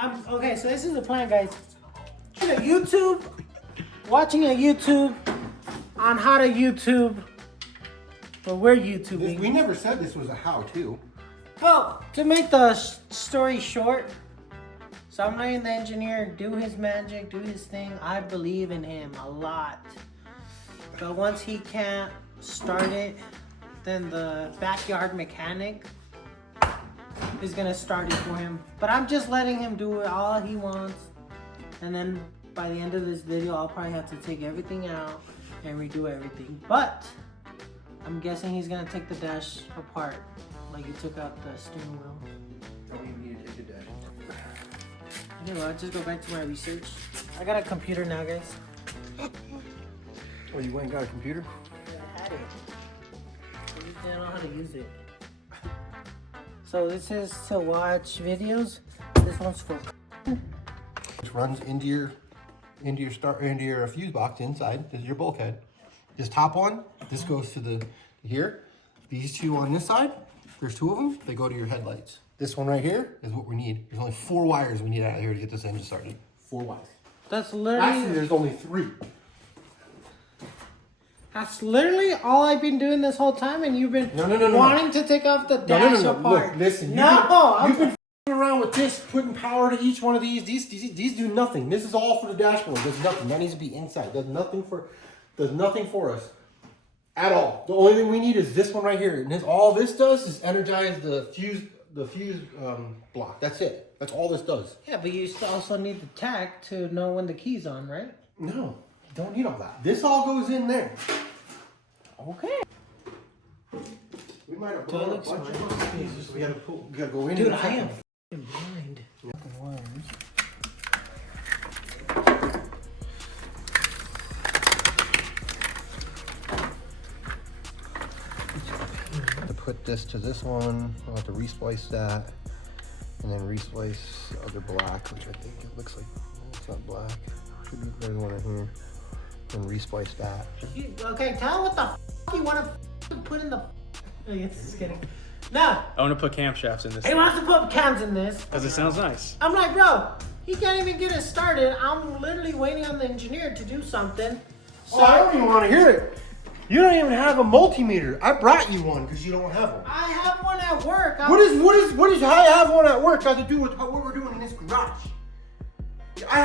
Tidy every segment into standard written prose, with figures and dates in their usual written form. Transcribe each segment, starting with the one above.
I'm okay. So this is the plan, guys. Watching a YouTube on how to YouTube. Well, we're YouTubing. We never said this was a how-to. Well, to make the story short, so I'm letting the engineer do his magic, do his thing. I believe in him a lot. But once he can't start it, then the backyard mechanic is gonna start it for him. But I'm just letting him do it all he wants. And then by the end of this video, I'll probably have to take everything out and redo everything. But I'm guessing he's gonna take the dash apart, like he took out the steering wheel. Don't even need to take the dash. Okay, well, I'll just go back to my research. I got a computer now, guys. Oh, you went and got a computer? Yeah, I had it. I just didn't know how to use it. So this is to watch videos. This one's for. Which runs into your fuse box inside. This is your bulkhead. This top one, this goes to the here. These two on this side, there's two of them. They go to your headlights. This one right here is what we need. There's only 4 wires we need out of here to get this engine started. 4 wires. That's literally. Actually, there's only 3. That's literally all I've been doing this whole time, and you've been No. wanting to take off the dash apart. Look, listen. No, You've been f***ing around with this, putting power to each one of these. These do nothing. This is all for the dashboard. Does nothing. That needs to be inside. Does nothing for us at all. The only thing we need is this one right here, and all this does is energize the fuse block. That's it. That's all this does. Yeah, but you also need the tach to know when the key's on, right? No, you don't need all that. This all goes in there. Okay. We might have Do I blown a look bunch smart? of pieces. We gotta go in. Dude, and I check am them. f***ing blind. Fucking wires. To put this to this one, I'll have to resplice that, and then resplice the other black, which I think it looks like it's not black. There's one in here, and resplice that. Okay, tell him what the f you want to put in the. Oh, yes, just kidding. No, I want to put camshafts in this. he wants to put cams in this. Because it sounds nice. I'm like, bro, he can't even get it started. I'm literally waiting on the engineer to do something. So I don't even want to hear it. You don't even have a multimeter. I brought you one because you don't have one. I have one at work. What is I have one at work got to do with what we're doing in this garage? I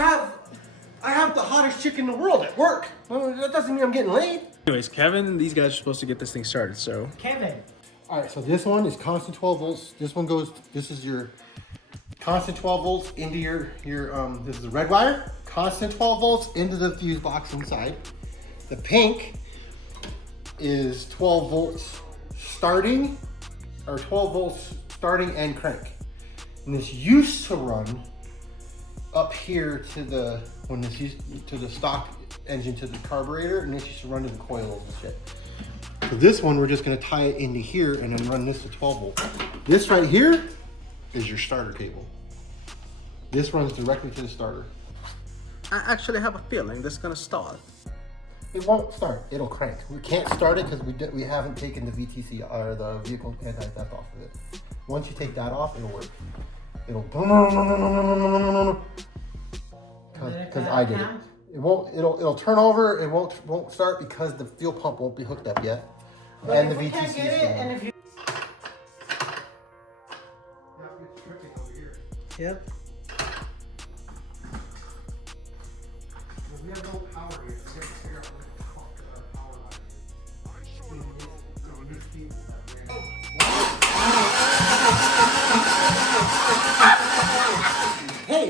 have the hottest chick in the world at work. Well, that doesn't mean I'm getting laid. Anyways, Kevin and these guys are supposed to get this thing started, so. Kevin. All right, so this one is constant 12 volts. This one goes, this is your constant 12 volts into your this is the red wire. Constant 12 volts into the fuse box inside. The pink is 12 volts starting, or 12 volts starting and crank. And this used to run up here to the, when this used to the stock engine to the carburetor, and this used to run to the coils and shit. So this one, we're just gonna tie it into here and then run this to 12 volts. This right here is your starter cable. This runs directly to the starter. I actually have a feeling this is gonna start. It won't start, it'll crank. We can't start it because we haven't taken the VTC, or the vehicle anti-theft off of it. Once you take that off, it'll work. It'll, because I did it. It won't, it'll turn over, it won't start because the fuel pump won't be hooked up yet. But And if the we VTC can't is get it, still and on. if you. Yep. We have no power here, so we have to figure out what the fuck our power line is. Hey,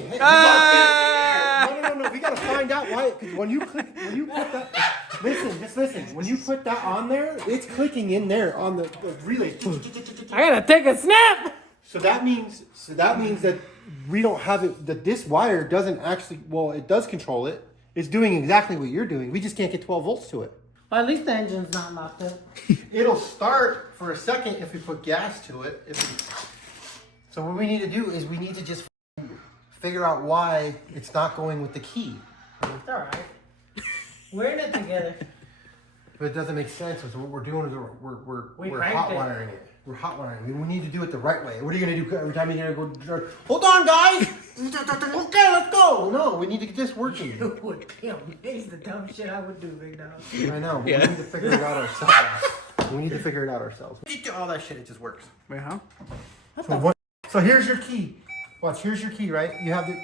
no, we gotta find out why, because when you put that, listen, when you put that on there, it's clicking in there on the relay. I gotta take a snap! So that means that we don't have it, that this wire doesn't actually, well, it does control it. It's doing exactly what you're doing. We just can't get 12 volts to it. Well, at least the engine's not locked up. It'll start for a second if we put gas to it. So what we need to do is we need to just figure out why it's not going with the key. It's alright. We're in it together. But it doesn't make sense. So what we're doing is we're cranked hot it. wiring it. We're hot wiring. We need to do it the right way. What are you gonna do every time you're gonna go? Hold on, guys. No, we need to get this working. You would be amazed the dumb shit I would do, big dog. I know. Yeah. We need to figure it out ourselves. We need to figure it out ourselves. All that shit, it just works. Wait, huh? So here's your key. Watch, here's your key, right? You have the.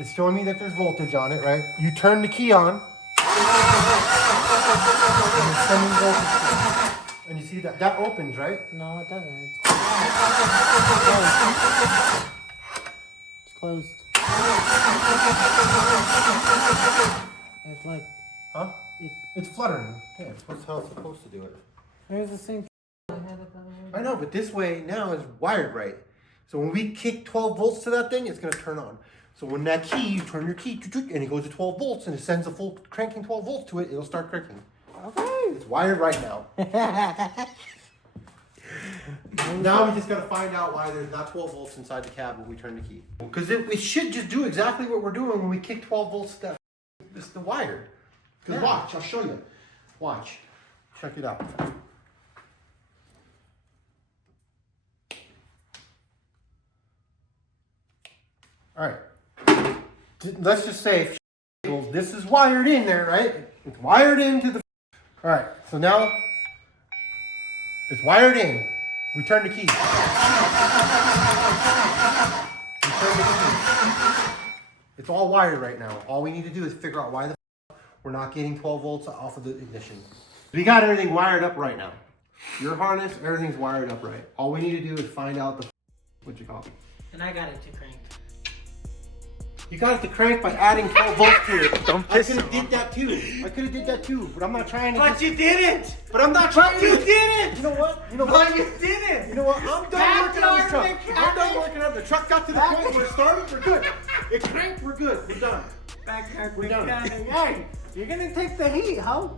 It's showing me that there's voltage on it, right? You turn the key on. And it's sending voltage to it. And you see that that opens, right? No, it doesn't. It's closed. It's like, Huh? It's fluttering. Yeah, that's how it's supposed to do it. there's the same. I know, but this way now is wired right. So when we kick 12 volts to that thing, it's gonna turn on. So when that key, you turn your key, and it goes to 12 volts, and it sends a full cranking 12 volts to it, it'll start cranking. Okay. It's wired right now. Now we just gotta find out why there's not 12 volts inside the cab when we turn the key. Because it should just do exactly what we're doing when we kick 12 volts to that. It's the wired. Because Yeah. watch, I'll show you. Watch. Check it out. All right. Let's just say, well, this is wired in there, right? It's wired into the. All right. So now it's wired in. We turn the key. We turn the key. It's all wired right now. All we need to do is figure out why the we're not getting 12 volts off of the ignition. We got everything wired up right now. Your harness, everything's wired up right. All we need to do is find out the what you call it. And I got it to crank. You got it to crank by adding 12 volts to it. Don't I piss could have him did that too. I could have did that too, but I'm not trying to. But you didn't! But I'm not trying You to. didn't! You know what? You know what? But you didn't! You know what? I'm done working on the truck. Backyard I'm done mechanic. working on the truck. Got to the point where it started. We're good. It cranked. We're good. We're done. Backyard We're done. mechanic. Hey, you're gonna take the heat, huh?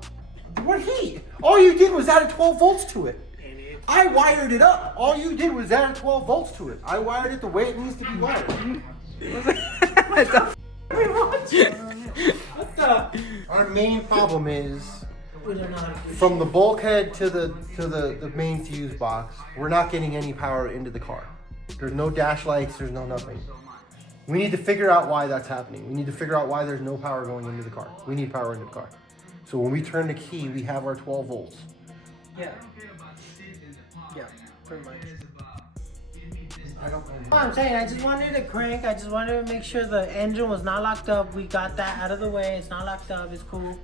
What heat? All you did was add 12 volts to it. Idiot. I wired it up. All you did was add 12 volts to it. I wired it the way it needs to be wired. What the? Our main problem is We don't know how to do from the bulkhead to the main fuse box, we're not getting any power into the car. There's no dash lights, there's no nothing. We need to figure out why that's happening. We need to figure out why there's no power going into the car. We need power into the car. So when we turn the key, we have our 12 volts. Yeah. Yeah, pretty much. I don't know. I'm saying, I just wanted to crank. I just wanted to make sure the engine was not locked up. We got that out of the way. It's not locked up. It's cool.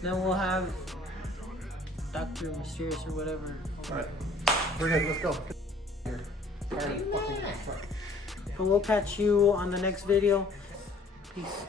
Then we'll have Dr. Mysterious or whatever. Alright. We're good, let's go. Here. But we'll catch you on the next video. Peace.